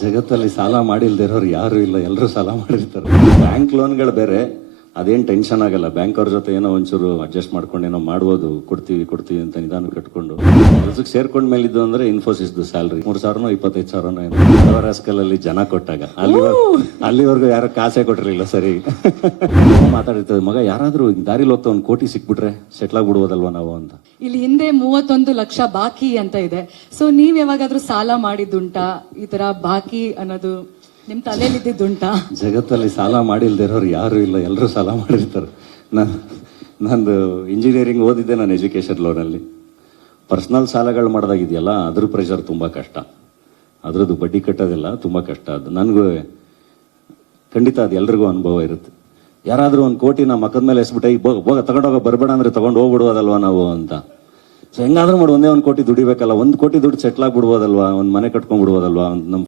ಜಗತ್ತಲ್ಲಿ ಸಾಲ ಮಾಡಿಲ್ದಿರೋರು ಯಾರು ಇಲ್ಲ, ಎಲ್ಲರೂ ಸಾಲ ಮಾಡಿರ್ತಾರೆ. ಬ್ಯಾಂಕ್ ಲೋನ್ಗಳು ಬೇರೆ, ಅದೇನು ಟೆನ್ಷನ್ ಆಗಲ್ಲ. ಬ್ಯಾಂಕ್ ಅವ್ರ ಜೊತೆ ಏನೋ ಒಂಚೂರು ಅಡ್ಜಸ್ಟ್ ಮಾಡ್ಕೊಂಡು ಏನೋ ಮಾಡ್ಬೋದು, ಕೊಡ್ತೀವಿ ಅಂತ ನಿಧಾನ ಕಟ್ಕೊಂಡು ಕೆಲಸಕ್ಕೆ ಸೇರ್ಕೊಂಡ್ ಮೇಲಿದ್ದು ಅಂದ್ರೆ ಇನ್ಫೋಸಿಸ್ದು ಸ್ಯಾಲ್ರಿ 3,000 25,000 ರಾಸ್ಕಲಲ್ಲಿ ಜನ ಕೊಟ್ಟಾಗ ಅಲ್ಲಿವರೆಗೂ ಯಾರು ಕಾಸೇ ಕೊಟ್ಟಿರಲಿಲ್ಲ. ಸರಿ ಮಾತಾಡಿರ್ತದೆ, ಮಗ ಯಾರಾದ್ರೂ ದಾರಿಲಿ ಹೋಗ್ತಾ 1 ಕೋಟಿ ಸಿಕ್ಬಿಟ್ರೆ ಸೆಟ್ಲ್ ಆಗ್ಬಿಡ್ಬೋದಲ್ವಾ ನಾವು ಅಂತ. ಇಲ್ಲಿ ಹಿಂದೆ 31 ಲಕ್ಷ ಬಾಕಿ ಅಂತ ಇದೆ. ಸೊ ನೀವ್ ಯಾವಾಗಾದ್ರೂ ಸಾಲ ಮಾಡಿದ್ದುಂಟಾ? ಈ ತರ ಬಾಕಿ ಅನ್ನೋದು ನಿಮ್ ತಲೆಯಲ್ಲಿ ಇದ್ದಿದ್ದುಂಟಾ? ಜಗತ್ತಲ್ಲಿ ಸಾಲ ಮಾಡಿಲ್ದಿರೋರು ಯಾರು ಇಲ್ಲ, ಎಲ್ಲರೂ ಸಾಲ ಮಾಡಿರ್ತಾರೆ. ನಂದು ಇಂಜಿನಿಯರಿಂಗ್ ಓದಿದ್ದೆ ನಾನು ಎಜುಕೇಶನ್ ಲೋನಲ್ಲಿ. ಪರ್ಸನಲ್ ಸಾಲಗಳು ಮಾಡಿದಾಗಿದೆಯಲ್ಲ, ಅದ್ರ ಪ್ರೆಷರ್ ತುಂಬಾ ಕಷ್ಟ. ಅದ್ರದ್ದು ಬಡ್ಡಿ ಕಟ್ಟೋದಿಲ್ಲ, ತುಂಬಾ ಕಷ್ಟ. ಅದು ನನಗೂ ಖಂಡಿತ ಅದು ಎಲ್ರಿಗೂ ಅನುಭವ ಇರುತ್ತೆ. ಯಾರಾದ್ರೂ 1 ಕೋಟಿ ನಮ್ಮ ಮಕ್ಕದ ಮೇಲೆ ಎಸ್ಬಿಟ್ಟು ಹೋಗ ತಗೊಂಡೋಗ ಬರಬೇಡ ಅಂದ್ರೆ ತಗೊಂಡು ಹೋಗ್ಬಿಡುವುದಲ್ವಾ ನಾವು ಅಂತ. ಸೊ ಹೆಂಗಾದ್ರೂ ಮಾಡಿ ಒಂದೇ 1 ಕೋಟಿ ದುಡಿಬೇಕಲ್ಲ, 1 ಕೋಟಿ ದುಡ್ಡು ಸೆಟ್ಲ್ ಆಗ್ಬಿಡ್ಬೋದಲ್ವಾ, ಒಂದು ಮನೆ ಕಟ್ಕೊಂಡ್ಬಿಡ್ಬೋದಲ್ವಾ ನಮ್ಮ